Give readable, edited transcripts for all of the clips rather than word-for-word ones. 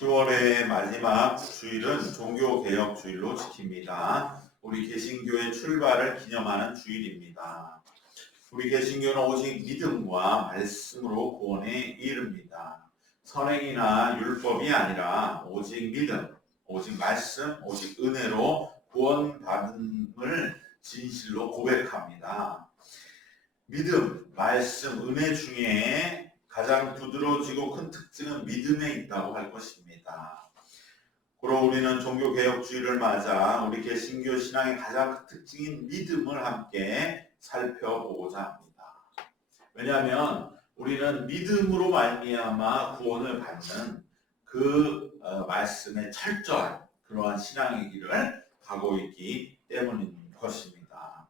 10월의 마지막 주일은 종교개혁 주일로 지킵니다. 우리 개신교의 출발을 기념하는 주일입니다. 우리 개신교는 오직 믿음과 말씀으로 구원에 이릅니다. 선행이나 율법이 아니라 오직 믿음, 오직 말씀, 오직 은혜로 구원받음을 진실로 고백합니다. 믿음, 말씀, 은혜 중에 가장 두드러지고 큰 특징은 믿음에 있다고 할 것입니다. 그러 우리는 종교개혁주의를 맞아 우리 개신교 신앙의 가장 큰 특징인 믿음을 함께 살펴보고자 합니다. 왜냐하면 우리는 믿음으로 말미암아 구원을 받는 그 말씀에 철저한 그러한 신앙의 길을 가고 있기 때문인 것입니다.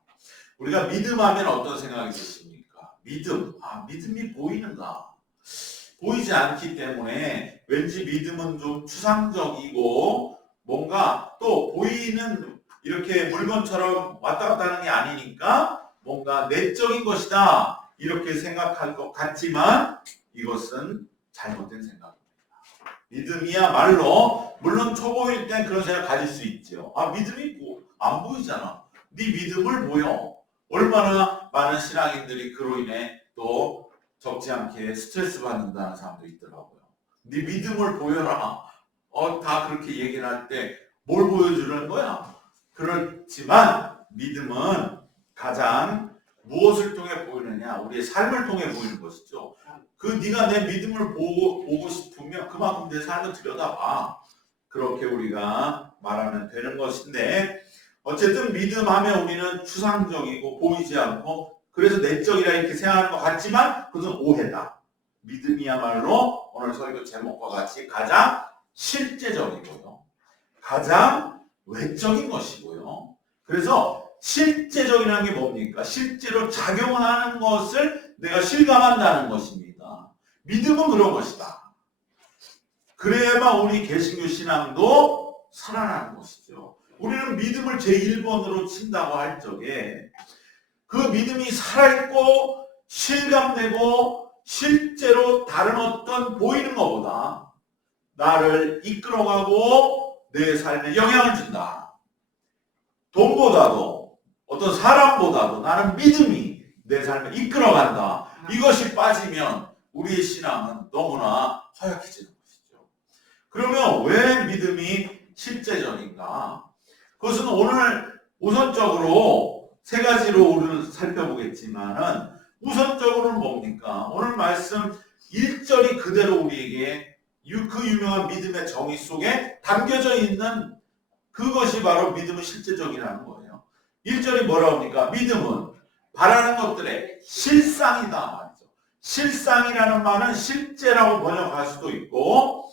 우리가 믿음하면 어떤 생각이 드십니까? 믿음이 보이는가? 보이지 않기 때문에 왠지 믿음은 좀 추상적이고 뭔가 또 보이는 이렇게 물건처럼 왔다 갔다 하는 게 아니니까 뭔가 내적인 것이다 이렇게 생각할 것 같지만 이것은 잘못된 생각입니다. 믿음이야말로 물론 초보일 땐 그런 생각 가질 수 있죠. 믿음이 안 보이잖아. 네 믿음을 보여. 얼마나 많은 신앙인들이 그로 인해 또 적지 않게 스트레스 받는다는 사람도 있더라고요. 네 믿음을 보여라. 다 그렇게 얘기를 할 때 뭘 보여주는 거야? 그렇지만 믿음은 가장 무엇을 통해 보이느냐? 우리의 삶을 통해 보이는 것이죠. 네가 내 믿음을 보고 싶으면 그만큼 내 삶을 들여다봐. 그렇게 우리가 말하면 되는 것인데 어쨌든 믿음하면 우리는 추상적이고 보이지 않고 그래서 내적이라 이렇게 생각하는 것 같지만 그것은 오해다. 믿음이야말로 오늘 설교 제목과 같이 가장 실제적이고요. 가장 외적인 것이고요. 그래서 실제적이라는 게 뭡니까? 실제로 작용하는 것을 내가 실감한다는 것입니다. 믿음은 그런 것이다. 그래야만 우리 개신교 신앙도 살아나는 것이죠. 우리는 믿음을 제1번으로 친다고 할 적에 그 믿음이 살아있고 실감되고 실제로 다른 어떤 보이는 것보다 나를 이끌어가고 내 삶에 영향을 준다. 돈보다도 어떤 사람보다도 나는 믿음이 내 삶에 이끌어간다. 이것이 빠지면 우리의 신앙은 너무나 허약해지는 것이죠. 그러면 왜 믿음이 실제적인가? 그것은 오늘 우선적으로 세 가지로 우리는 살펴보겠지만은 우선적으로는 뭡니까? 오늘 말씀 1절이 그대로 우리에게 그 유명한 믿음의 정의 속에 담겨져 있는 그것이 바로 믿음은 실제적이라는 거예요. 1절이 뭐라고 합니까? 믿음은 바라는 것들의 실상이다 말이죠. 실상이라는 말은 실제라고 번역할 수도 있고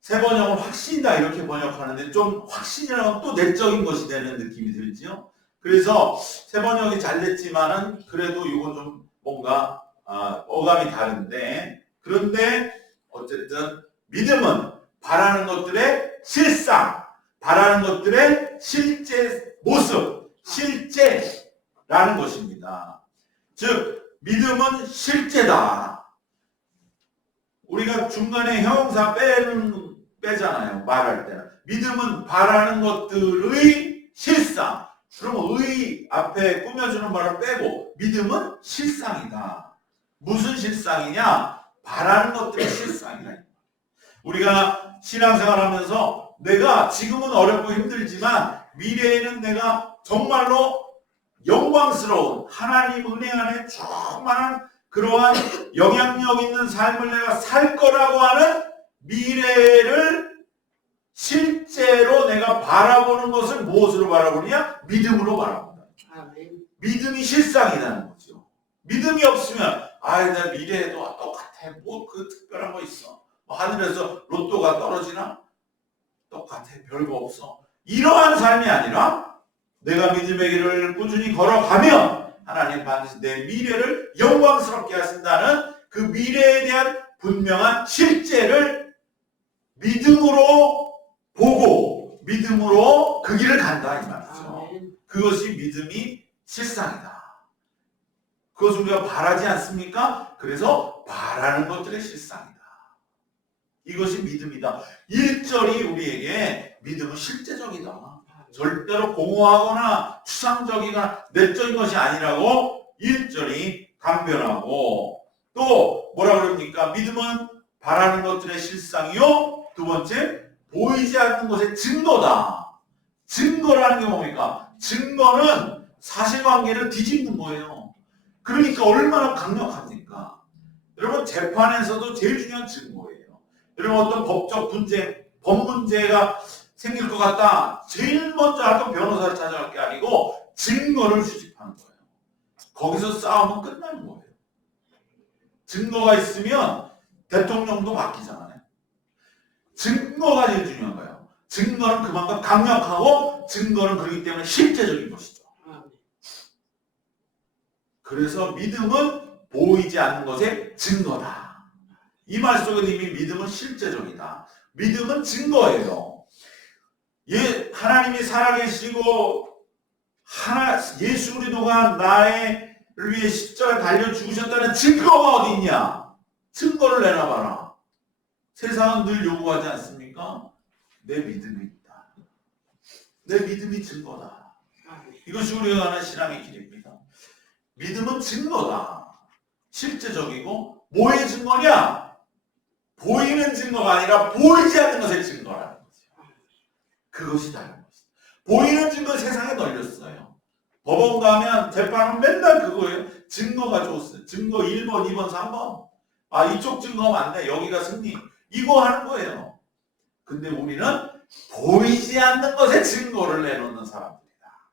새 번역은 확신이다 이렇게 번역하는데 좀 확신이라는 건 또 내적인 것이 되는 느낌이 들지요. 그래서 새 번역이 잘 됐지만은 그래도 이건 좀 뭔가 어감이 다른데 그런데 어쨌든 믿음은 바라는 것들의 실상, 바라는 것들의 실제 모습, 실제라는 것입니다. 즉 믿음은 실제다. 우리가 중간에 형용사 빼잖아요. 말할 때는. 믿음은 바라는 것들의 실상. 그러면 의 앞에 꾸며주는 말을 빼고 믿음은 실상이다. 무슨 실상이냐? 바라는 것들의 실상이다. 우리가 신앙생활하면서 내가 지금은 어렵고 힘들지만 미래에는 내가 정말로 영광스러운 하나님 은혜 안에 충만한 그러한 영향력 있는 삶을 내가 살 거라고 하는 미래를 실제로 내가 바라보는 것을 무엇으로 바라보느냐? 믿음으로 바라본다. 믿음이 실상이라는 거죠. 믿음이 없으면 내 미래에도 똑같아. 뭐 그 특별한 거 있어. 하늘에서 로또가 떨어지나? 똑같아. 별거 없어. 이러한 삶이 아니라 내가 믿음의 길을 꾸준히 걸어가면 하나님 반드시 내 미래를 영광스럽게 하신다는 그 미래에 대한 분명한 실제를 믿음으로 보고 믿음으로 그 길을 간다 이 말이죠. 그것이 믿음이 실상이다. 그것을 우리가 바라지 않습니까? 그래서 바라는 것들의 실상이다. 이것이 믿음이다. 1절이 우리에게 믿음은 실제적이다. 절대로 공허하거나 추상적이거나 내적인 것이 아니라고 1절이 강변하고, 또 뭐라 그럽니까? 믿음은 바라는 것들의 실상이요. 두 번째, 보이지 않는 것의 증거다. 증거라는 게 뭡니까? 증거는 사실관계를 뒤집는 거예요. 그러니까 얼마나 강력합니까? 여러분, 재판에서도 제일 중요한 증거예요. 여러분, 어떤 법적 분쟁, 법 문제가 생길 것 같다. 제일 먼저 할 건 변호사를 찾아갈 게 아니고 증거를 수집하는 거예요. 거기서 싸움은 끝나는 거예요. 증거가 있으면 대통령도 바뀌잖아요. 증거가 제일 중요한 거예요. 증거는 그만큼 강력하고, 증거는 그렇기 때문에 실제적인 것이죠. 그래서 믿음은 보이지 않는 것의 증거다. 이 말 속에 이미 믿음은 실제적이다. 믿음은 증거예요. 하나님이 살아계시고 예수 그리스도가 나를 위해 십자가에 달려 죽으셨다는 증거가 어디 있냐? 증거를 내놔봐라. 세상은 늘 요구하지 않습니까? 내 믿음이 있다. 내 믿음이 증거다. 이것이 우리가 가는 신앙의 길입니다. 믿음은 증거다. 실제적이고, 뭐의 증거냐? 보이는 증거가 아니라 보이지 않는 것의 증거라는 거죠. 그것이 다른 것이다. 보이는 증거 세상에 널렸어요. 법원 가면 재판은 맨날 그거예요. 증거가 좋았어요. 증거 1번, 2번, 3번. 아, 이쪽 증거 맞네. 여기가 승리. 이거 하는 거예요. 근데 우리는 보이지 않는 것에 증거를 내놓는 사람들이다.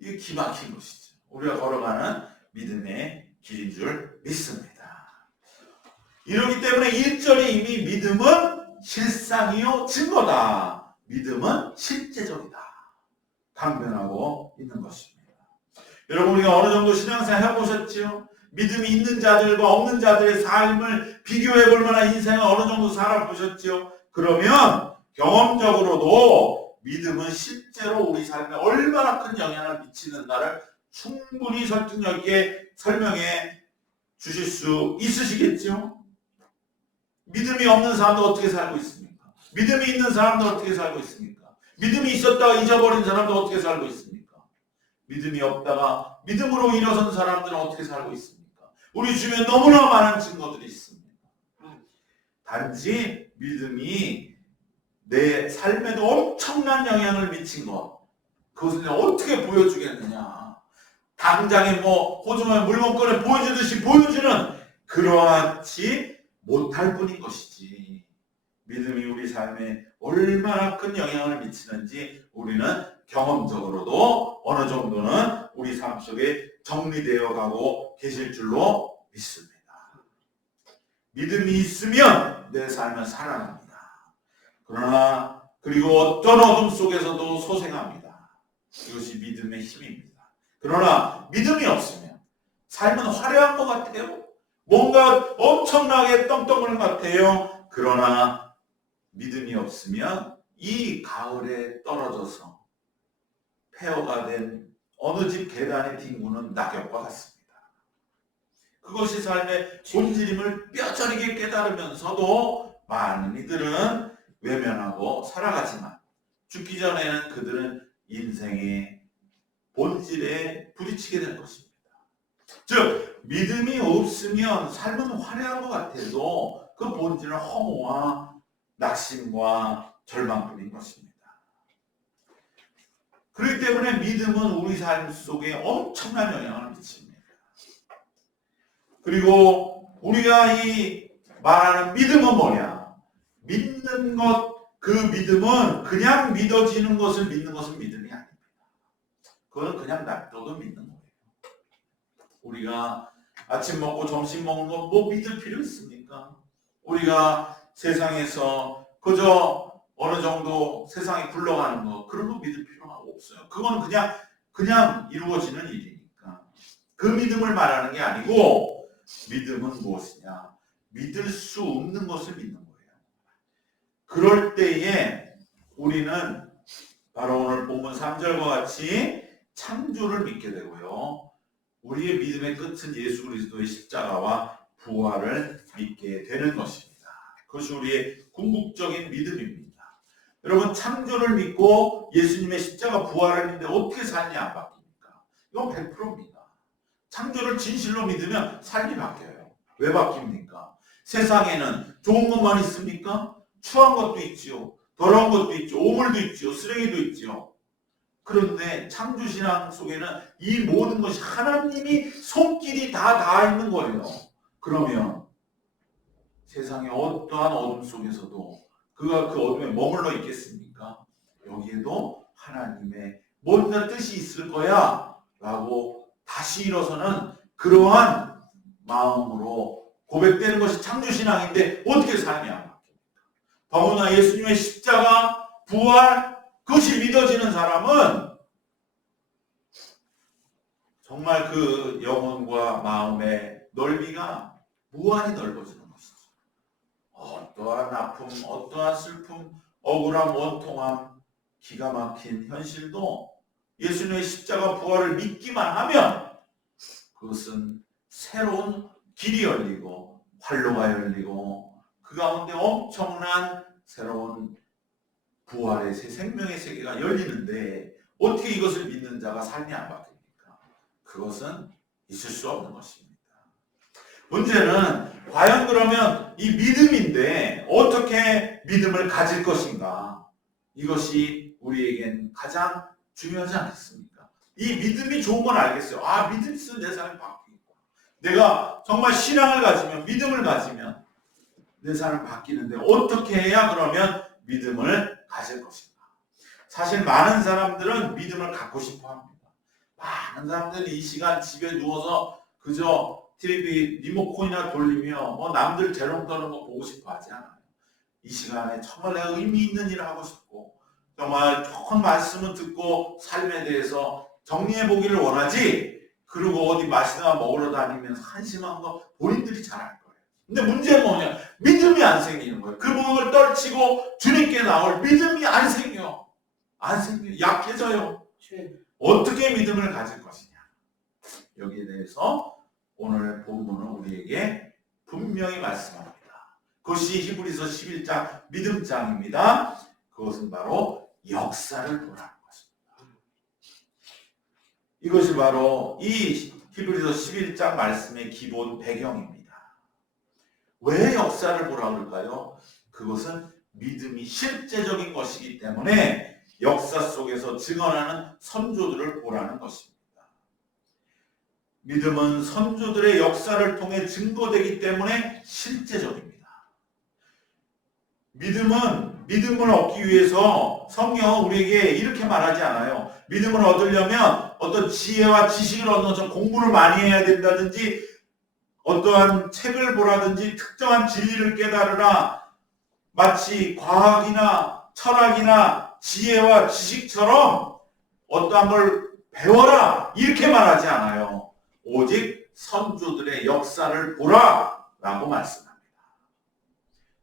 이게 기막힌 것이죠. 우리가 걸어가는 믿음의 길인 줄 믿습니다. 이렇기 때문에 1절에 이미 믿음은 실상이요 증거다. 믿음은 실제적이다. 강변하고 있는 것입니다. 여러분, 우리가 어느 정도 신앙생활 해보셨지요? 믿음이 있는 자들과 없는 자들의 삶을 비교해 볼 만한 인생을 어느 정도 살아보셨지요? 그러면 경험적으로도 믿음은 실제로 우리 삶에 얼마나 큰 영향을 미치는가를 충분히 설득력 있게 설명해 주실 수 있으시겠죠? 믿음이 없는 사람도 어떻게 살고 있습니까? 믿음이 있는 사람도 어떻게 살고 있습니까? 믿음이 있었다가 잊어버린 사람도 어떻게 살고 있습니까? 믿음이 없다가 믿음으로 일어선 사람들은 어떻게 살고 있습니까? 우리 주변에 너무나 많은 증거들이 있습니다. 단지 믿음이 내 삶에도 엄청난 영향을 미친 것, 그것을 어떻게 보여주겠느냐? 당장에 호주머니 물건권을 보여주듯이 보여주는 그러하지 못할 뿐인 것이지, 믿음이 우리 삶에 얼마나 큰 영향을 미치는지 우리는 경험적으로도 어느 정도는 우리 삶 속에 정리되어 가고 계실 줄로 믿습니다. 믿음이 있으면 내 삶은 살아납니다. 그러나 그리고 어떤 어둠 속에서도 소생합니다. 이것이 믿음의 힘입니다. 그러나 믿음이 없으면 삶은 화려한 것 같아요. 뭔가 엄청나게 떵떵거리는 것 같아요. 그러나 믿음이 없으면 이 가을에 떨어져서 폐허가 된 어느 집 계단의 뒹구는 낙엽과 같습니다. 그것이 삶의 본질임을 뼈저리게 깨달으면서도 많은 이들은 외면하고 살아가지만 죽기 전에는 그들은 인생의 본질에 부딪히게 될 것입니다. 즉, 믿음이 없으면 삶은 화려한 것 같아도 그 본질은 허무와 낙심과 절망뿐인 것입니다. 그렇기 때문에 믿음은 우리 삶 속에 엄청난 영향을 미칩니다. 그리고 우리가 이 말하는 믿음은 뭐냐? 믿는 것, 그 믿음은 그냥 믿어지는 것을 믿는 것은 믿음이 아닙니다. 그건 그냥 놔둬도 믿는 거예요. 우리가 아침 먹고 점심 먹는 거 뭐 믿을 필요 있습니까? 우리가 세상에서 그저 어느 정도 세상이 굴러가는 거, 그런 거 믿을 필요가 없어요. 그거는 그냥 이루어지는 일이니까. 그 믿음을 말하는 게 아니고, 믿음은 무엇이냐? 믿을 수 없는 것을 믿는 거예요. 그럴 때에 우리는 바로 오늘 본문 3절과 같이 창조를 믿게 되고요. 우리의 믿음의 끝은 예수 그리스도의 십자가와 부활을 믿게 되는 것입니다. 그것이 우리의 궁극적인 믿음입니다. 여러분, 창조를 믿고 예수님의 십자가 부활을 믿는데 어떻게 삶이 안 바뀝니까? 이건 100%입니다. 창조를 진실로 믿으면 삶이 바뀌어요. 왜 바뀝니까? 세상에는 좋은 것만 있습니까? 추한 것도 있지요. 더러운 것도 있죠. 오물도 있지요. 쓰레기도 있지요. 그런데 창조신앙 속에는 이 모든 것이 하나님이 손길이 다 닿아 있는 거예요. 그러면 세상의 어떠한 어둠 속에서도 그가 그 어둠에 머물러 있겠습니까? 여기에도 하나님의 뭔가 뜻이 있을 거야 라고 다시 일어서는 그러한 마음으로 고백되는 것이 창조신앙인데 어떻게 삶이 안 바뀝니까? 더구나 예수님의 십자가, 부활, 그것이 믿어지는 사람은 정말 그 영혼과 마음의 넓이가 무한히 넓어지는 것이죠. 어떠한 아픔, 어떠한 슬픔, 억울함, 원통함, 기가 막힌 현실도 예수님의 십자가 부활을 믿기만 하면 그것은 새로운 길이 열리고 활로가 열리고 그 가운데 엄청난 새로운 부활의 새 생명의 세계가 열리는데 어떻게 이것을 믿는 자가 삶이 안 바뀝니까? 그것은 있을 수 없는 것입니다. 문제는 과연 그러면 이 믿음인데 어떻게 믿음을 가질 것인가? 이것이 우리에겐 가장 중요하지 않겠습니까? 이 믿음이 좋은 건 알겠어요. 아, 믿음 있으면 내 삶이 바뀌고 내가 정말 신앙을 가지면 믿음을 가지면 내 삶이 바뀌는데 어떻게 해야 그러면 믿음을 가질 것인가? 사실 많은 사람들은 믿음을 갖고 싶어 합니다. 많은 사람들이 이 시간 집에 누워서 그저 TV 리모컨이나 돌리며 남들 재롱 떠는 거 보고 싶어 하지 않아요. 이 시간에 정말 내가 의미 있는 일을 하고 싶고 정말 좋은 말씀을 듣고 삶에 대해서 정리해 보기를 원하지, 그리고 어디 마시다가 먹으러 다니면서 한심한 거 본인들이 잘할 거예요. 근데 문제는 뭐냐? 믿음이 안 생기는 거예요. 그 목을 떨치고 주님께 나올 믿음이 안 생겨. 안 생겨. 약해져요. 어떻게 믿음을 가질 것이냐? 여기에 대해서 오늘 본문은 우리에게 분명히 말씀합니다. 그것이 히브리서 11장 믿음장입니다. 그것은 바로 역사를 보라는 것입니다. 이것이 바로 이 히브리서 11장 말씀의 기본 배경입니다. 왜 역사를 보라 그럴까요? 그것은 믿음이 실제적인 것이기 때문에 역사 속에서 증언하는 선조들을 보라는 것입니다. 믿음은 선조들의 역사를 통해 증거되기 때문에 실제적입니다. 믿음을 얻기 위해서 성경은 우리에게 이렇게 말하지 않아요. 믿음을 얻으려면 어떤 지혜와 지식을 얻는 공부를 많이 해야 된다든지 어떠한 책을 보라든지 특정한 진리를 깨달으라, 마치 과학이나 철학이나 지혜와 지식처럼 어떠한 걸 배워라 이렇게 말하지 않아요. 오직 선조들의 역사를 보라 라고 말씀합니다.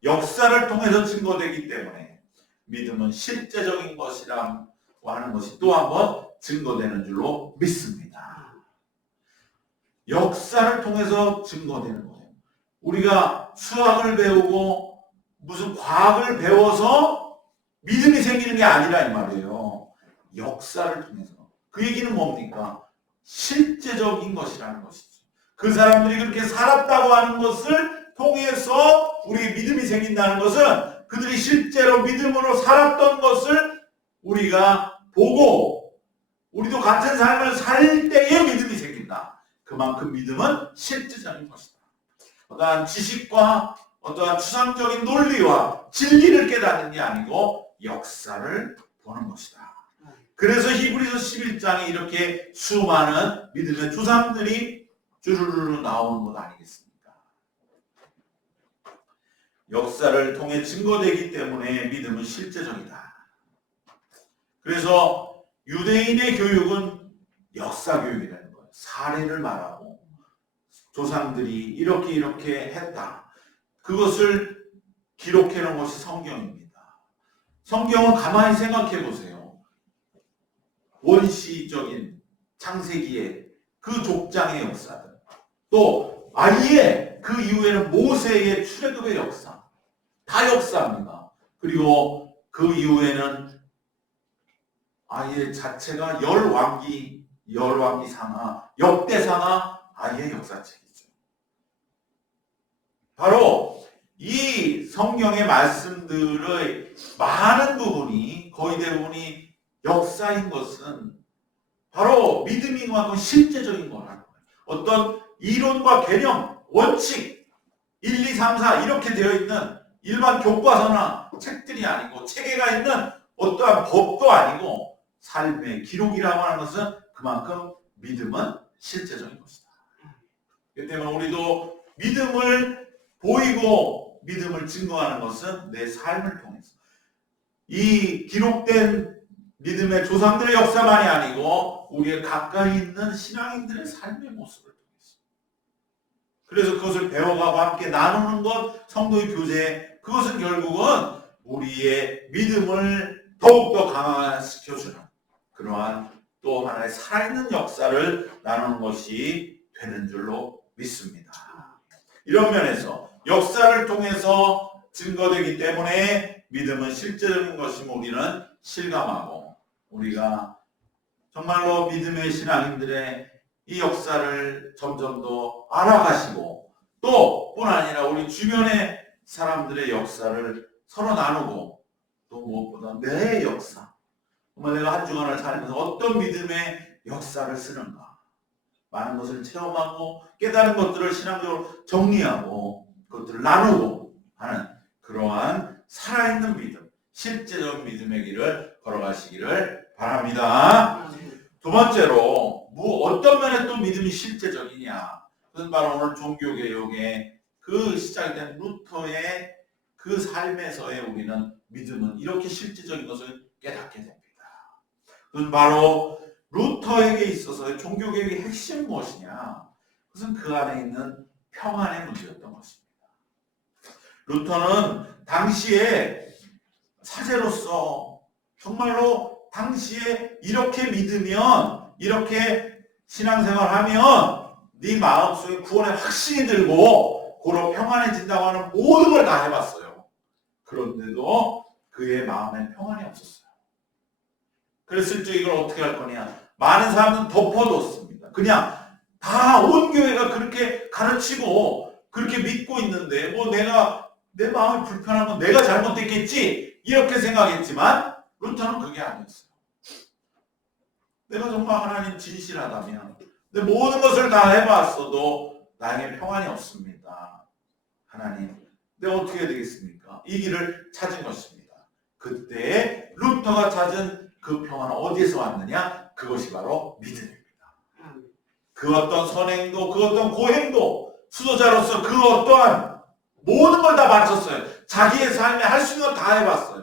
역사를 통해서 증거되기 때문에 믿음은 실제적인 것이라고 하는 것이 또 한 번 증거되는 줄로 믿습니다. 역사를 통해서 증거되는 거예요. 우리가 수학을 배우고 무슨 과학을 배워서 믿음이 생기는 게 아니라 이 말이에요. 역사를 통해서. 그 얘기는 뭡니까? 실제적인 것이라는 것이죠. 그 사람들이 그렇게 살았다고 하는 것을 통해서 우리 믿음이 생긴다는 것은 그들이 실제로 믿음으로 살았던 것을 우리가 보고 우리도 같은 삶을 살 때에 믿음이 생긴다. 그만큼 믿음은 실제적인 것이다. 어떠한 지식과 어떠한 추상적인 논리와 진리를 깨닫는 게 아니고 역사를 보는 것이다. 그래서 히브리서 11장에 이렇게 수많은 믿음의 조상들이 주르르 나오는 것 아니겠습니까? 역사를 통해 증거되기 때문에 믿음은 실제적이다. 그래서 유대인의 교육은 역사 교육이라는 거예요. 사례를 말하고 조상들이 이렇게 했다. 그것을 기록해 놓은 것이 성경입니다. 성경은 가만히 생각해 보세요. 원시적인 창세기의 그 족장의 역사들, 또 아예 그 이후에는 모세의 출애굽의 역사, 다 역사입니다. 그리고 그 이후에는 아예 자체가 열왕기 상하, 역대상하 아예 역사책이죠. 바로 이 성경의 말씀들의 많은 부분이, 거의 대부분이 역사인 것은 바로 믿음이 그만큼 실제적인 거라는 거예요. 어떤 이론과 개념, 원칙, 1, 2, 3, 4 이렇게 되어 있는 일반 교과서나 책들이 아니고, 체계가 있는 어떠한 법도 아니고 삶의 기록이라고 하는 것은 그만큼 믿음은 실제적인 것이다. 그렇기 때문에 우리도 믿음을 보이고 믿음을 증거하는 것은 내 삶을 통해서, 이 기록된 믿음의 조상들의 역사만이 아니고 우리의 가까이 있는 신앙인들의 삶의 모습을 통해서, 그래서 그것을 배워가고 함께 나누는 것, 성도의 교제, 그것은 결국은 우리의 믿음을 더욱더 강화시켜주는 그러한 또 하나의 살아있는 역사를 나누는 것이 되는 줄로 믿습니다. 이런 면에서 역사를 통해서 증거되기 때문에 믿음은 실제적인 것임을 우리는 실감하고, 우리가 정말로 믿음의 신앙인들의 이 역사를 점점 더 알아가시고, 또 뿐 아니라 우리 주변의 사람들의 역사를 서로 나누고, 또 무엇보다 내 역사, 정말 내가 한 주간을 살면서 어떤 믿음의 역사를 쓰는가, 많은 것을 체험하고 깨달은 것들을 신앙적으로 정리하고 그것들을 나누고 하는 그러한 살아있는 믿음, 실제적 믿음의 길을 걸어가시기를 바랍니다. 두 번째로, 어떤 면에 또 믿음이 실제적이냐, 그것은 바로 오늘 종교개혁의 그 시작이 된 루터의 그 삶에서의 우리는 믿음은 이렇게 실제적인 것을 깨닫게 됩니다. 그것은 바로 루터에게 있어서의 종교개혁의 핵심은 무엇이냐? 그것은 그 안에 있는 평안의 문제였던 것입니다. 루터는 당시에 사제로서 정말로 당시에 이렇게 믿으면, 이렇게 신앙생활하면 네 마음속에 구원의 확신이 들고 고로 평안해진다고 하는 모든 걸 다 해봤어요. 그런데도 그의 마음에 평안이 없었어요. 그랬을 때 이걸 어떻게 할 거냐? 많은 사람들은 덮어뒀습니다. 그냥 다 온 교회가 그렇게 가르치고 그렇게 믿고 있는데 내 마음이 불편한 건 내가 잘못됐겠지 이렇게 생각했지만, 루터는 그게 아니었어요. 내가 정말 하나님 진실하다면 내 모든 것을 다 해봤어도 나에게 평안이 없습니다. 하나님, 내가 어떻게 해야 되겠습니까? 이 길을 찾은 것입니다. 그때 루터가 찾은 그 평안은 어디에서 왔느냐? 그것이 바로 믿음입니다. 그 어떤 선행도, 그 어떤 고행도, 수도자로서 그 어떠한 모든 걸 다 바쳤어요. 자기의 삶에 할 수 있는 거 다 해봤어요.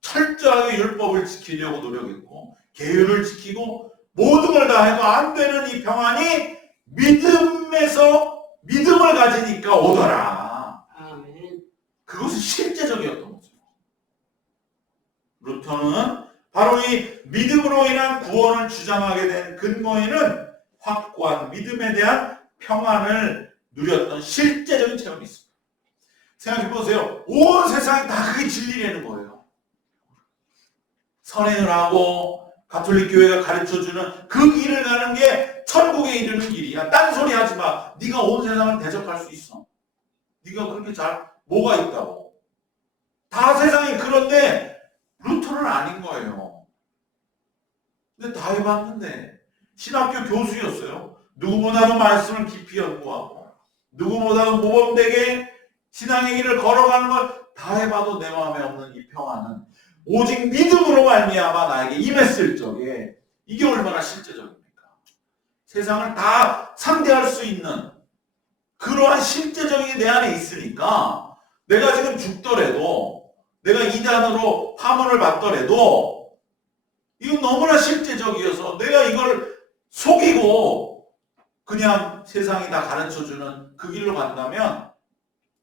철저하게 율법을 지키려고 노력했고, 계율을 지키고, 모든 걸 다 해도 안 되는 이 평안이 믿음에서 믿음을 가지니까 오더라. 아멘. 그것이 실제적이었던 거죠. 루터는 바로 이 믿음으로 인한 구원을 주장하게 된 근거에는 확고한 믿음에 대한 평안을 누렸던 실제적인 체험이 있습니다. 생각해보세요. 온 세상이 다 그게 진리라는 거예요. 선행을 하고 가톨릭 교회가 가르쳐주는 그 길을 가는 게 천국에 이르는 길이야. 딴소리 하지 마. 네가 온 세상을 대적할 수 있어? 네가 그렇게 뭐가 있다고? 다 세상이 그런데 루터는 아닌 거예요. 근데 다 해봤는데, 신학교 교수였어요. 누구보다도 말씀을 깊이 연구하고 누구보다도 모범되게 신앙의 길을 걸어가는 걸 다 해봐도 내 마음에 없는 이 평안은 오직 믿음으로 말미암아 나에게 임했을 적에, 이게 얼마나 실제적입니까? 세상을 다 상대할 수 있는 그러한 실제적인 게 내 안에 있으니까, 내가 지금 죽더라도, 내가 이단으로 파문을 받더라도 이건 너무나 실제적이어서 내가 이걸 속이고 그냥 세상이 다 가르쳐주는 그 길로 간다면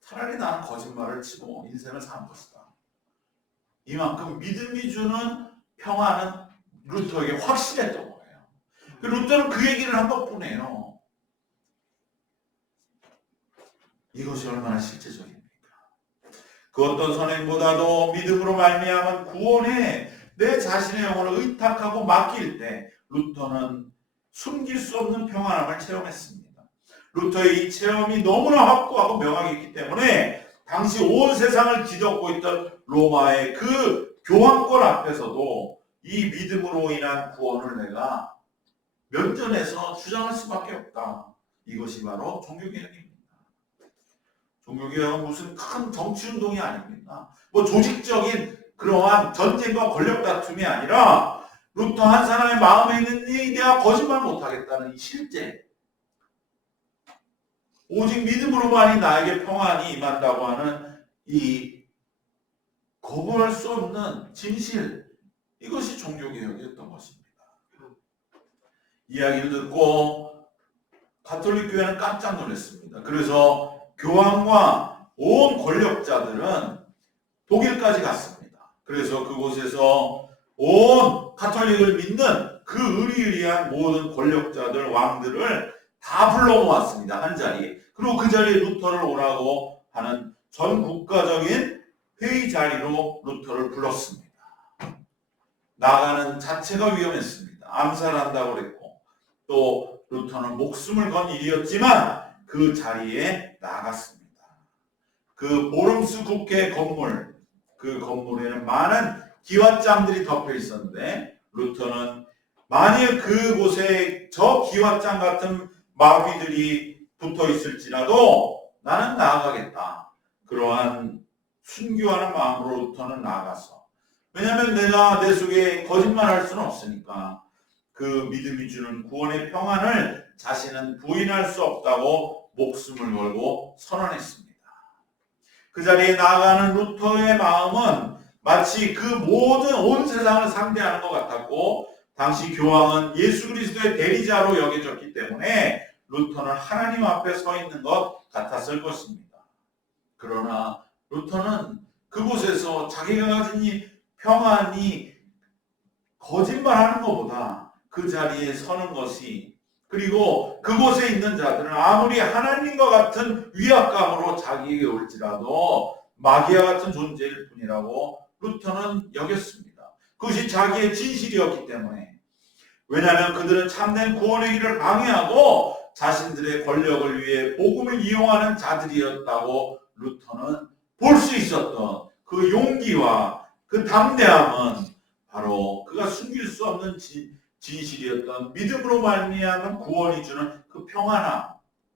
차라리 나는 거짓말을 치고 인생을 사는 것이다. 이만큼 믿음이 주는 평안은 루터에게 확실했던 거예요. 루터는 그 얘기를 한 것뿐이에요. 이것이 얼마나 실제적입니까? 그 어떤 선행보다도 믿음으로 말미암은 구원에 내 자신의 영혼을 의탁하고 맡길 때 루터는 숨길 수 없는 평안함을 체험했습니다. 루터의 이 체험이 너무나 확고하고 명확했기 때문에 당시 온 세상을 뒤덮고 있던 로마의 그 교황권 앞에서도 이 믿음으로 인한 구원을 내가 면전에서 주장할 수밖에 없다. 이것이 바로 종교개혁입니다. 종교개혁은 무슨 큰 정치운동이 아닙니다. 뭐 조직적인 그러한 전쟁과 권력 다툼이 아니라 루터 한 사람의 마음에 있는 이 내가 거짓말 못하겠다는 이 실제, 오직 믿음으로만이 나에게 평안이 임한다고 하는 이 거부할 수 없는 진실, 이것이 종교개혁이었던 것입니다. 이야기를 듣고 가톨릭 교회는 깜짝 놀랐습니다. 그래서 교황과 온 권력자들은 독일까지 갔습니다. 그래서 그곳에서 온 가톨릭을 믿는 그 의리의리한 모든 권력자들, 왕들을 다 불러 모았습니다. 한 자리에. 그리고 그 자리에 루터를 오라고 하는 전 국가적인 회의 자리로 루터를 불렀습니다. 나가는 자체가 위험했습니다. 암살한다고 그랬고, 또 루터는 목숨을 건 일이었지만 그 자리에 나갔습니다. 그 보름스 국회 건물, 그 건물에는 많은 기왓장들이 덮여 있었는데 루터는 만일 그곳에 저 기왓장 같은 마귀들이 붙어 있을지라도 나는 나아가겠다. 그러한 순교하는 마음으로 루터는 나아갔어. 왜냐하면 내가 내 속에 거짓말할 수는 없으니까 그 믿음이 주는 구원의 평안을 자신은 부인할 수 없다고 목숨을 걸고 선언했습니다. 그 자리에 나아가는 루터의 마음은 마치 그 모든 온 세상을 상대하는 것 같았고, 당시 교황은 예수 그리스도의 대리자로 여겨졌기 때문에 루터는 하나님 앞에 서 있는 것 같았을 것입니다. 그러나 루터는 그곳에서 자기가 가진 이 평안이 거짓말하는 것보다 그 자리에 서는 것이, 그리고 그곳에 있는 자들은 아무리 하나님과 같은 위압감으로 자기에게 올지라도 마귀와 같은 존재일 뿐이라고 루터는 여겼습니다. 그것이 자기의 진실이었기 때문에. 왜냐하면 그들은 참된 구원의 길을 방해하고 자신들의 권력을 위해 복음을 이용하는 자들이었다고 루터는 볼 수 있었던 그 용기와 그 담대함은 바로 그가 숨길 수 없는 진실이었던 믿음으로 말미암은 구원이 주는 그 평안함,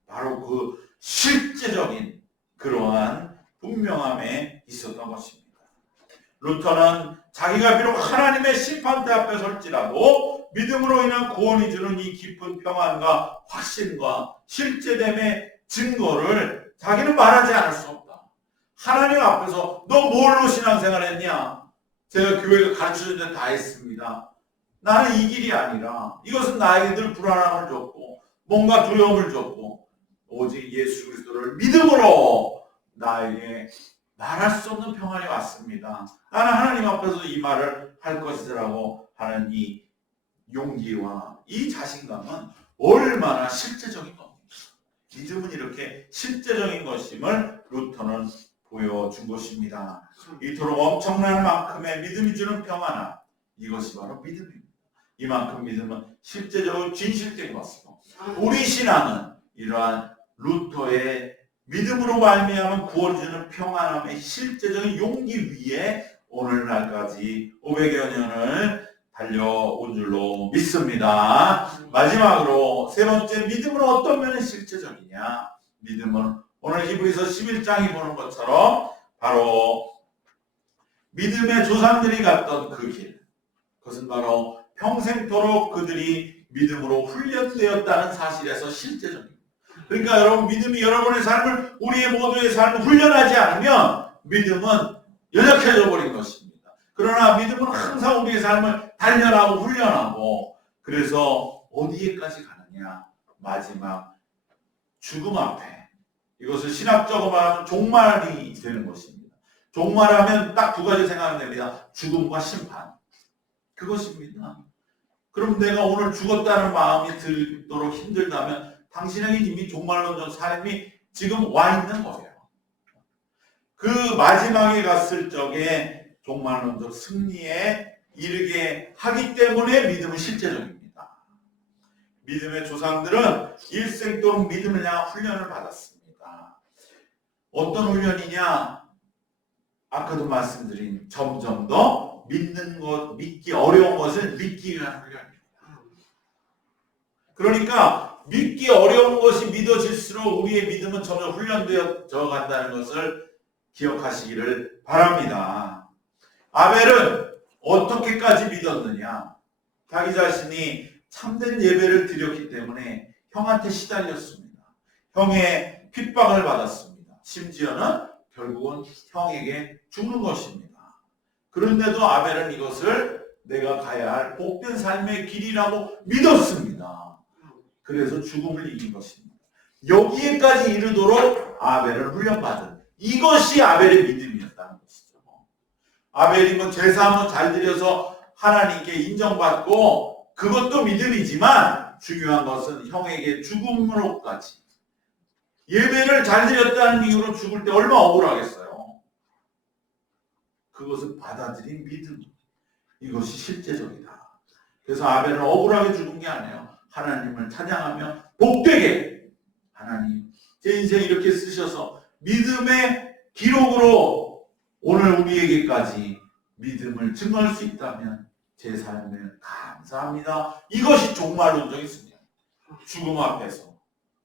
바로 그 실제적인 그러한 분명함에 있었던 것입니다. 루터는 자기가 비록 하나님의 심판대 앞에 설지라도 믿음으로 인한 구원이 주는 이 깊은 평안과 확신과 실제됨의 증거를 자기는 말하지 않을 수 없다. 하나님 앞에서 너 뭘로 신앙생활 했냐? 제가 교회가 가르쳐준 데 다 했습니다. 나는 이 길이 아니라 이것은 나에게 늘 불안함을 줬고 뭔가 두려움을 줬고 오직 예수 그리스도를 믿음으로 나에게 말할 수 없는 평안이 왔습니다. 나는 하나님 앞에서 이 말을 할 것이라고 하는 이 용기와 이 자신감은 얼마나 실제적인 겁니다. 믿음은 이렇게 실제적인 것임을 루터는 보여준 것입니다. 이토록 엄청난 만큼의 믿음이 주는 평안함, 이것이 바로 믿음입니다. 이만큼 믿음은 실제적으로 진실된 것이고, 우리 신앙은 이러한 루터의 믿음으로 말미암은 구원 주는 평안함의 실제적인 용기 위에 오늘날까지 500여 년을 달려온 줄로 믿습니다. 마지막으로 세 번째, 믿음은 어떤 면이 실제적이냐? 믿음은 오늘 히브리서 11장이 보는 것처럼 바로 믿음의 조상들이 갔던 그 길, 그것은 바로 평생토록 그들이 믿음으로 훈련되었다는 사실에서 실제적입니다. 그러니까 여러분, 믿음이 여러분의 삶을, 우리의 모두의 삶을 훈련하지 않으면 믿음은 연약해져 버린 것입니다. 그러나 믿음은 항상 우리의 삶을 단련하고 훈련하고, 그래서 어디에까지 가느냐? 마지막 죽음 앞에. 이것을 신학적으로 말하면 종말이 되는 것입니다. 종말하면 딱 두 가지 생각됩니다. 죽음과 심판. 그것입니다. 그럼 내가 오늘 죽었다는 마음이 들도록 힘들다면 당신에게 이미 종말론적 삶이 지금 와 있는 거예요. 그 마지막에 갔을 적에 종말론적 승리에 이르게 하기 때문에 믿음은 실제적입니다. 믿음의 조상들은 일생도록 믿음을 향한 훈련을 받았습니다. 어떤 훈련이냐? 아까도 말씀드린 점점 더 믿는 것, 믿기 어려운 것을 믿기 위한 훈련입니다. 그러니까 믿기 어려운 것이 믿어질수록 우리의 믿음은 점점 훈련되어 간다는 것을 기억하시기를 바랍니다. 아벨은 어떻게까지 믿었느냐? 자기 자신이 참된 예배를 드렸기 때문에 형한테 시달렸습니다. 형의 핍박을 받았습니다. 심지어는 결국은 형에게 죽는 것입니다. 그런데도 아벨은 이것을 내가 가야 할 복된 삶의 길이라고 믿었습니다. 그래서 죽음을 이긴 것입니다. 여기에까지 이르도록 아벨을 훈련받은 이것이 아벨의 믿음이었다는 것이죠. 아벨이 뭐 제사 한번 잘 드려서 하나님께 인정받고 그것도 믿음이지만 중요한 것은 형에게 죽음으로까지 예배를 잘 드렸다는 이유로 죽을 때 얼마나 억울하겠어요. 그것을 받아들인 믿음, 이것이 실제적이다. 그래서 아벨은 억울하게 죽은 게 아니에요. 하나님을 찬양하며 복되게 하나님 제 인생 이렇게 쓰셔서 믿음의 기록으로 오늘 우리에게까지 믿음을 증거할 수 있다면 제 삶에 감사합니다. 이것이 종말론적인 승리입니다. 죽음 앞에서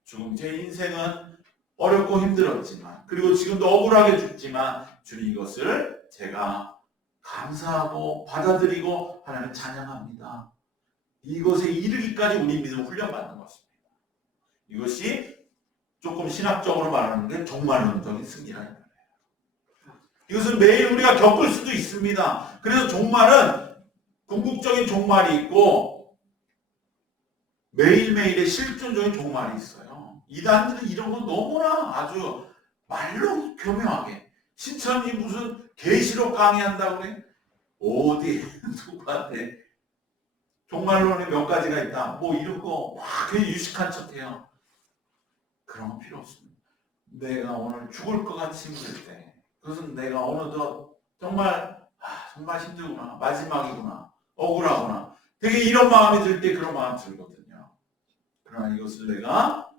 죽음, 제 인생은 어렵고 힘들었지만 그리고 지금도 억울하게 죽지만 주님 이것을 제가 감사하고 받아들이고 하나님 찬양합니다. 이것에 이르기까지 우리 믿음을 훈련받는 것입니다. 이것이 조금 신학적으로 말하는 게 종말론적인 승리라는 거예요. 이것은 매일 우리가 겪을 수도 있습니다. 그래서 종말은 궁극적인 종말이 있고 매일매일의 실존적인 종말이 있어요. 이단들은 이런 거 너무나 아주 말로 교묘하게 신천지 무슨 계시록 강의한다고 그래? 어디 누구한테 종말론에 몇 가지가 있다. 뭐 이런 거 막 그냥 유식한 척해요. 그런 거 필요 없습니다. 내가 오늘 죽을 것 같이 힘들 때 그것은 내가 어느덧 정말 정말 힘들구나. 마지막이구나. 억울하구나. 되게 이런 마음이 들 때 그런 마음 들거든요. 그러나 이것을 내가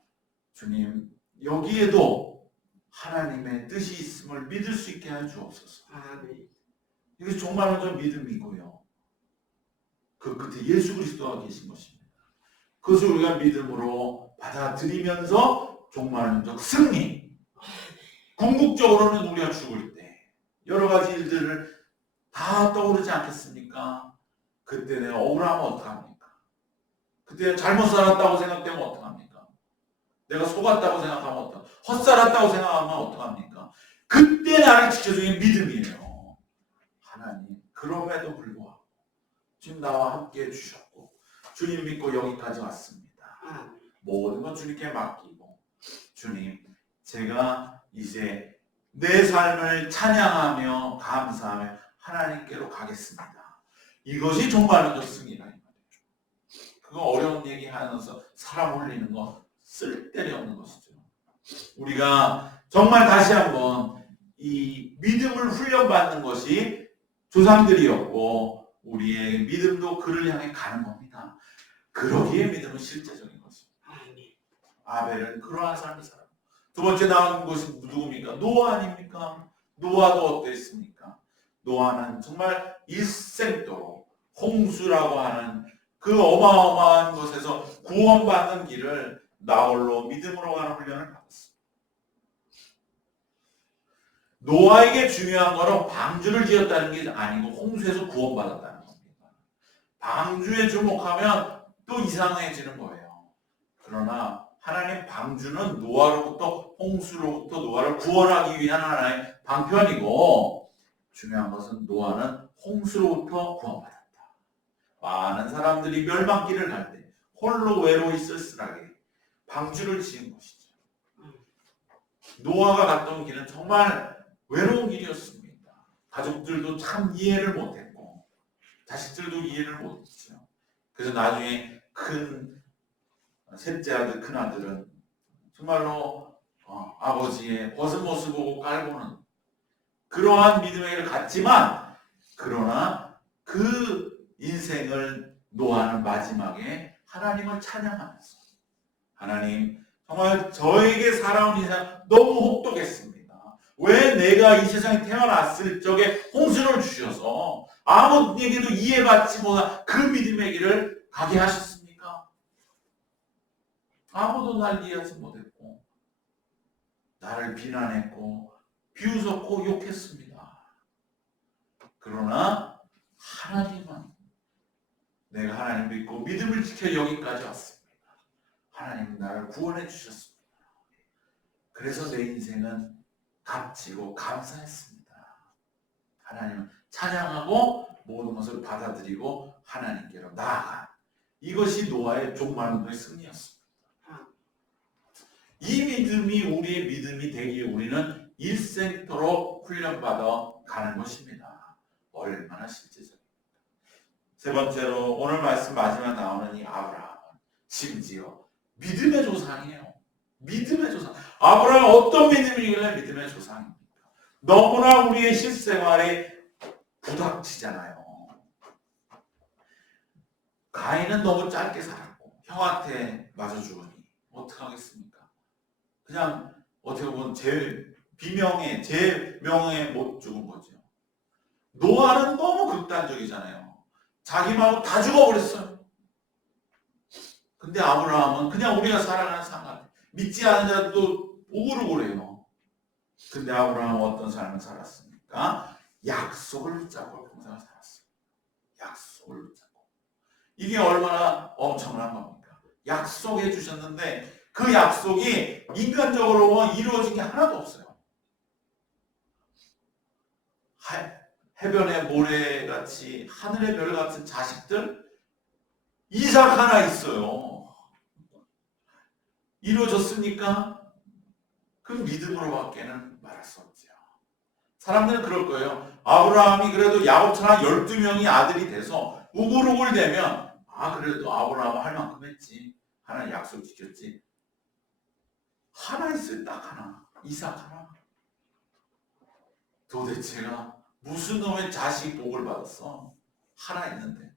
주님 여기에도 하나님의 뜻이 있음을 믿을 수 있게 하여 주옵소서. 이것이 종말론적 믿음이고요. 그 끝에 예수 그리스도가 계신 것입니다. 그것을 우리가 믿음으로 받아들이면서 종말론적 승리. 궁극적으로는 우리가 죽을 때 여러 가지 일들을 다 떠오르지 않겠습니까? 그때 내가 억울하면 어떡합니까? 그때 잘못 살았다고 생각되면 어떡합니까? 내가 속았다고 생각하면 어떡합니까? 헛살았다고 생각하면 어떡합니까? 그때 나를 지켜주는 믿음이에요. 하나님, 그럼에도 불구하고 지금 나와 함께 해주셨고 주님 믿고 여기까지 왔습니다. 모든 건 주님께 맡기고 주님, 제가 이제 내 삶을 찬양하며 감사하며 하나님께로 가겠습니다. 이것이 종말론적 승리라 이 말이에요. 그거 어려운 얘기 하면서 사람 올리는 거 쓸데리 없는 것이죠. 우리가 정말 다시 한번 이 믿음을 훈련받는 것이 조상들이었고 우리의 믿음도 그를 향해 가는 겁니다. 그러기에 믿음은 실제적인 것입니다. 아벨은 그러한 삶을 살아요. 두 번째 나온 것이 누굽니까? 노아 아닙니까? 노아도 어땠습니까? 노아는 정말 일생도록 홍수라고 하는 그 어마어마한 것에서 구원받는 길을 나홀로 믿음으로 가는 훈련을 받았습니다. 노아에게 중요한 거는 방주를 지었다는 게 아니고 홍수에서 구원받았다는 겁니다. 방주에 주목하면 또 이상해지는 거예요. 그러나 하나님 방주는 노아로부터 홍수로부터 노아를 구원하기 위한 하나의 방편이고 중요한 것은 노아는 홍수로부터 구원받았다. 많은 사람들이 멸망길을 갈 때 홀로 외로이 쓸쓸하게 방주를 지은 것이죠. 노아가 갔던 길은 정말 외로운 길이었습니다. 가족들도 참 이해를 못했고 자식들도 이해를 못했죠. 그래서 나중에 큰 셋째 아들, 큰 아들은 정말로 아버지의 벗은 모습 보고 깔보는 그러한 믿음의 길을 갔지만 그러나 그 인생을 노아는 마지막에 하나님을 찬양하면서 하나님 정말 저에게 살아온 인생 너무 혹독했습니다. 왜 내가 이 세상에 태어났을 적에 홍수를 주셔서 아무에게도 이해받지 못한 그 믿음의 길을 가게 하셨습니까? 아무도 날 이해하지 못했고 나를 비난했고 비웃었고 욕했습니다. 그러나 하나님은 내가 하나님 믿고 믿음을 지켜 여기까지 왔습니다. 하나님은 나를 구원해 주셨습니다. 그래서 내 인생은 값지고 감사했습니다. 하나님은 찬양하고 모든 것을 받아들이고 하나님께로 나아간 이것이 노아의 종말운동의 승리였습니다. 이 믿음이 우리의 믿음이 되기에 우리는 일생토록 훈련받아 가는 것입니다. 얼마나 실제적입니까? 세 번째로 오늘 말씀 마지막에 나오는 이 아브라함은 심지어 믿음의 조상이에요. 믿음의 조상. 아브라함 어떤 믿음이길래 믿음의 조상입니까? 너무나 우리의 실생활에 부닥치잖아요. 가인은 너무 짧게 살았고 형한테 맞아 죽으니 어떡하겠습니까? 그냥 어떻게 보면 제 명예 못 죽은 거죠. 노아는 너무 극단적이잖아요. 자기 마음 다 죽어버렸어요. 근데 아브라함은 그냥 우리가 살아가는 상관, 믿지 않은 자도 오글오글해요. 근데 아브라함은 어떤 삶을 살았습니까? 약속을 붙잡고 평생을 살았어요. 약속을 붙잡고. 이게 얼마나 엄청난 겁니까? 약속해 주셨는데 그 약속이 인간적으로 이루어진 게 하나도 없어요. 해변의 모래같이 하늘의 별 같은 자식들 이삭 하나 있어요. 이루어졌습니까? 그 믿음으로밖에는 말할 수 없죠. 사람들은 그럴 거예요. 아브라함이 그래도 야곱처럼 12명이 아들이 돼서 우글우글 되면 그래도 아브라함은 할 만큼 했지. 하나님 약속 지켰지. 하나 있어요. 딱 하나. 이삭 하나. 도대체가 무슨 놈의 자식 복을 받았어? 하나 있는데.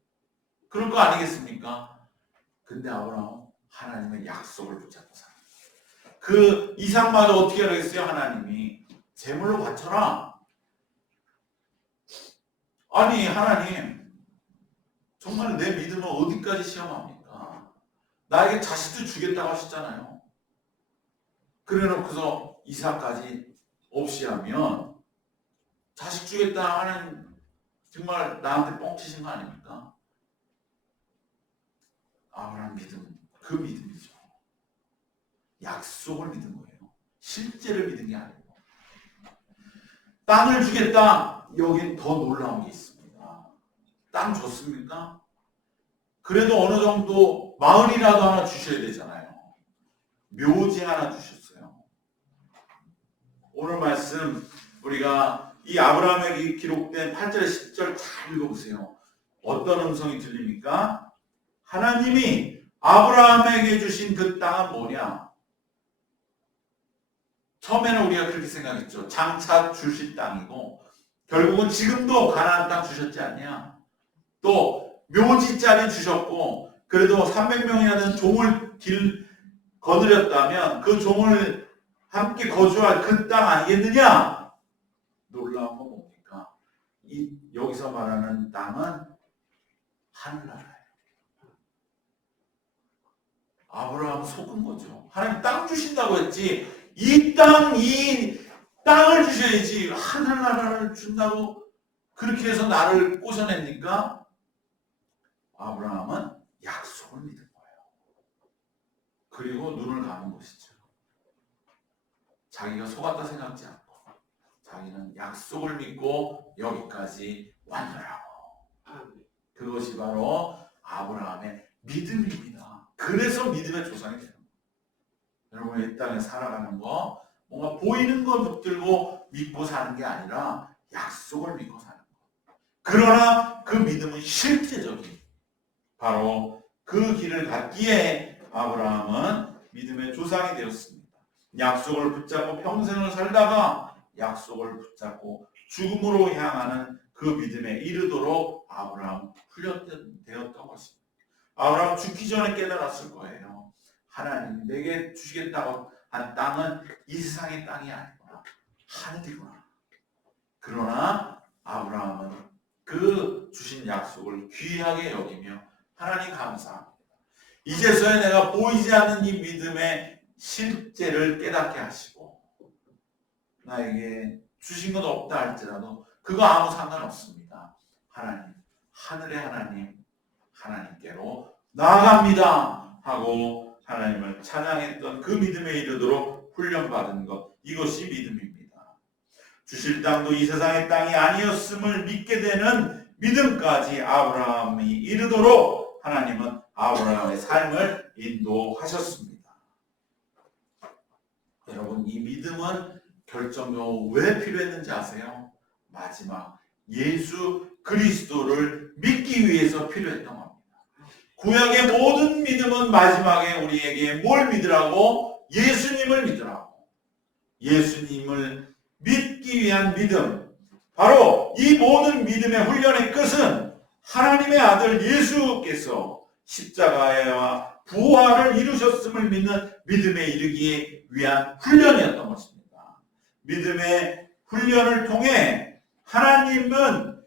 그럴 거 아니겠습니까? 근데 아브라함은 하나님의 약속을 붙잡고 살아요. 그 이삭마저 어떻게 하겠어요? 하나님이 제물로 바쳐라. 아니 하나님 정말 내 믿음을 어디까지 시험합니까? 나에게 자식도 주겠다고 하셨잖아요. 그래놓고서 이삭까지 없이 하면 자식 주겠다 하는 정말 나한테 뻥치신 거 아닙니까? 아브라함 믿음, 그 믿음이죠. 약속을 믿은 거예요. 실제를 믿은 게 아니고. 땅을 주겠다. 여긴 더 놀라운 게 있습니다. 땅 줬습니까? 그래도 어느 정도 마을이라도 하나 주셔야 되잖아요. 묘지 하나 주셨어요. 오늘 말씀 우리가 이 아브라함에게 기록된 8절 10절 잘 읽어보세요. 어떤 음성이 들립니까? 하나님이 아브라함에게 주신 그 땅은 뭐냐? 처음에는 우리가 그렇게 생각했죠. 장차 주실 땅이고 결국은 지금도 가나안 땅 주셨지 않냐? 또 묘지자리 주셨고 그래도 300명이나 되는 종을 거느렸다면 그 종을 함께 거주할 그 땅 아니겠느냐? 놀라운 건 뭡니까? 여기서 말하는 땅은 하늘나라예요. 아브라함 속은 거죠. 하나님 땅 주신다고 했지 이 땅을 주셔야지 하늘나라를 준다고 그렇게 해서 나를 꼬셔냅니까? 아브라함은 약속을 믿은 거예요. 그리고 눈을 감은 것이죠. 자기가 속았다 생각지 않고 자기는 약속을 믿고 여기까지 왔노라고. 그것이 바로 아브라함의 믿음입니다. 그래서 믿음의 조상이 되는 거예요. 여러분 이 땅에 살아가는 거 뭔가 보이는 거 붙들고 믿고 사는 게 아니라 약속을 믿고 사는 거. 그러나 그 믿음은 실제적인 바로 그 길을 갔기에 아브라함은 믿음의 조상이 되었습니다. 약속을 붙잡고 평생을 살다가 약속을 붙잡고 죽음으로 향하는 그 믿음에 이르도록 아브라함 훈련되었던 것입니다. 아브라함 죽기 전에 깨달았을 거예요. 하나님 내게 주시겠다고 한 땅은 이 세상의 땅이 아니구나. 하늘이구나. 그러나 아브라함은 그 주신 약속을 귀하게 여기며 하나님 감사합니다. 이제서야 내가 보이지 않는 이 믿음의 실제를 깨닫게 하시고 나에게 주신 것 없다 할지라도 그거 아무 상관없습니다. 하나님, 하늘의 하나님, 하나님께로 나아갑니다 하고 하나님을 찬양했던 그 믿음에 이르도록 훈련받은 것, 이것이 믿음입니다. 주실 땅도 이 세상의 땅이 아니었음을 믿게 되는 믿음까지 아브라함이 이르도록 하나님은 아브라함의 삶을 인도하셨습니다. 여러분, 이 믿음은 결정적으로 왜 필요했는지 아세요? 마지막 예수 그리스도를 믿기 위해서 필요했던 겁니다. 구약의 모든 믿음은 마지막에 우리에게 뭘 믿으라고? 예수님을 믿으라고. 예수님을 믿기 위한 믿음. 바로 이 모든 믿음의 훈련의 끝은 하나님의 아들 예수께서 십자가와 부활을 이루셨음을 믿는 믿음에 이르기 위한 훈련이었던 것입니다. 믿음의 훈련을 통해 하나님은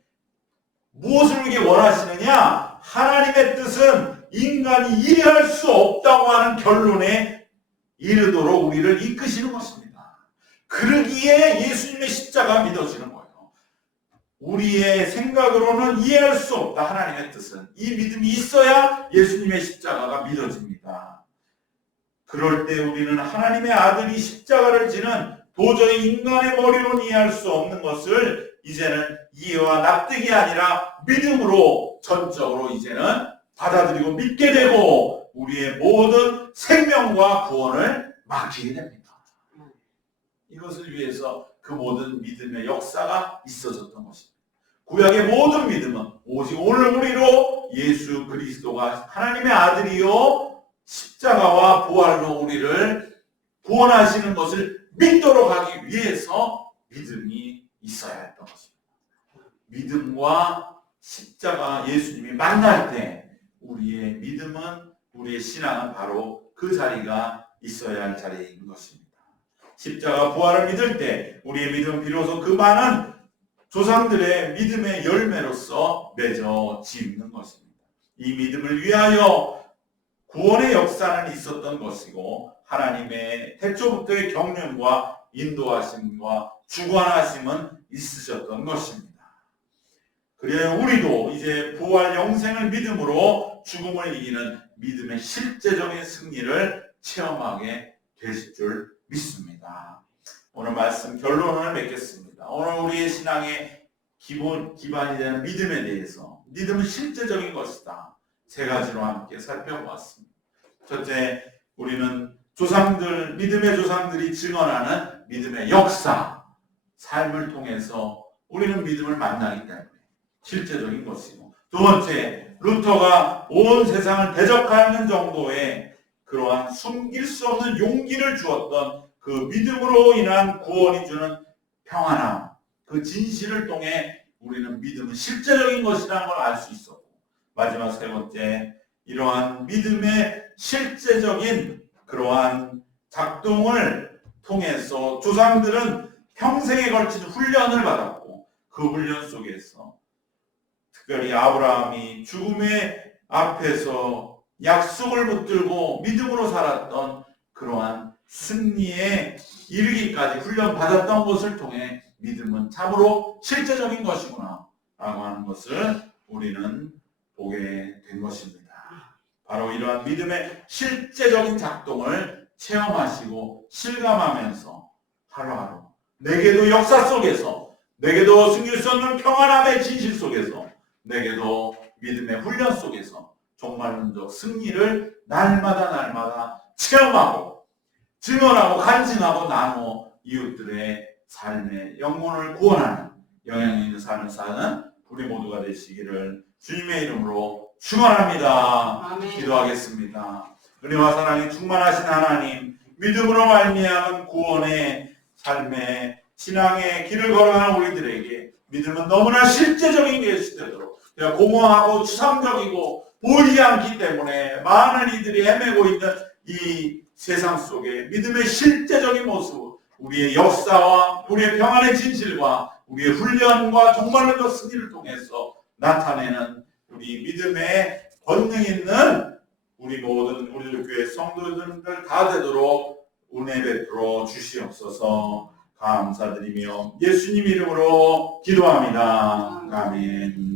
무엇을 우리에게 원하시느냐? 하나님의 뜻은 인간이 이해할 수 없다고 하는 결론에 이르도록 우리를 이끄시는 것입니다. 그러기에 예수님의 십자가 믿어지는 거예요. 우리의 생각으로는 이해할 수 없다. 하나님의 뜻은. 이 믿음이 있어야 예수님의 십자가가 믿어집니다. 그럴 때 우리는 하나님의 아들이 십자가를 지는 도저히 인간의 머리로는 이해할 수 없는 것을 이제는 이해와 납득이 아니라 믿음으로 전적으로 이제는 받아들이고 믿게 되고 우리의 모든 생명과 구원을 맡기게 됩니다. 이것을 위해서 그 모든 믿음의 역사가 있어졌던 것입니다. 구약의 모든 믿음은 오직 오늘 우리로 예수 그리스도가 하나님의 아들이요 십자가와 부활로 우리를 구원하시는 것을 믿도록 하기 위해서 믿음이 있어야 했던 것입니다. 믿음과 십자가 예수님이 만날 때 우리의 믿음은 우리의 신앙은 바로 그 자리가 있어야 할 자리인 것입니다. 십자가 부활을 믿을 때 우리의 믿음은 비로소 그 많은 조상들의 믿음의 열매로서 맺어지는 것입니다. 이 믿음을 위하여 구원의 역사는 있었던 것이고 하나님의 태초부터의 경륜과 인도하심과 주관하심은 있으셨던 것입니다. 그래야 우리도 이제 부활 영생을 믿음으로 죽음을 이기는 믿음의 실제적인 승리를 체험하게 되실 줄 믿습니다. 오늘 말씀 결론을 맺겠습니다. 오늘 우리의 신앙의 기반이 되는 믿음에 대해서 믿음은 실제적인 것이다. 세 가지로 함께 살펴보았습니다. 첫째, 우리는 믿음의 조상들이 증언하는 믿음의 역사, 삶을 통해서 우리는 믿음을 만나기 때문에 실제적인 것이고, 두 번째, 루터가 온 세상을 대적하는 정도의 그러한 숨길 수 없는 용기를 주었던 그 믿음으로 인한 구원이 주는 평안함, 그 진실을 통해 우리는 믿음은 실제적인 것이라는 걸 알 수 있었고, 마지막 세 번째, 이러한 믿음의 실제적인 그러한 작동을 통해서 조상들은 평생에 걸친 훈련을 받았고 그 훈련 속에서 특별히 아브라함이 죽음의 앞에서 약속을 붙들고 믿음으로 살았던 그러한 승리에 이르기까지 훈련받았던 것을 통해 믿음은 참으로 실제적인 것이구나 라고 하는 것을 우리는 보게 된 것입니다. 바로 이러한 믿음의 실제적인 작동을 체험하시고 실감하면서 하루하루 내게도 역사 속에서, 내게도 숨길 수 없는 평안함의 진실 속에서, 내게도 믿음의 훈련 속에서 종말론적 승리를 날마다 체험하고 증언하고 간증하고 나누어 이웃들의 삶의 영혼을 구원하는 영향력 있는 삶을 사는 우리 모두가 되시기를 주님의 이름으로 축원합니다. 아멘. 기도하겠습니다. 은혜와 사랑이 충만하신 하나님, 믿음으로 말미암은 구원의 삶의 신앙의 길을 걸어가는 우리들에게 믿음은 너무나 실제적인 것이 되도록, 공허하고 추상적이고 보이지 않기 때문에 많은 이들이 헤매고 있는 이 세상 속에 믿음의 실제적인 모습, 우리의 역사와 우리의 평안의 진실과 우리의 훈련과 정말로 그 승리를 통해서 나타내는 우리 믿음의 권능 있는 우리 모든 우리 교회 성도들 다 되도록 은혜 베풀어 주시옵소서. 감사드리며 예수님 이름으로 기도합니다. 아멘.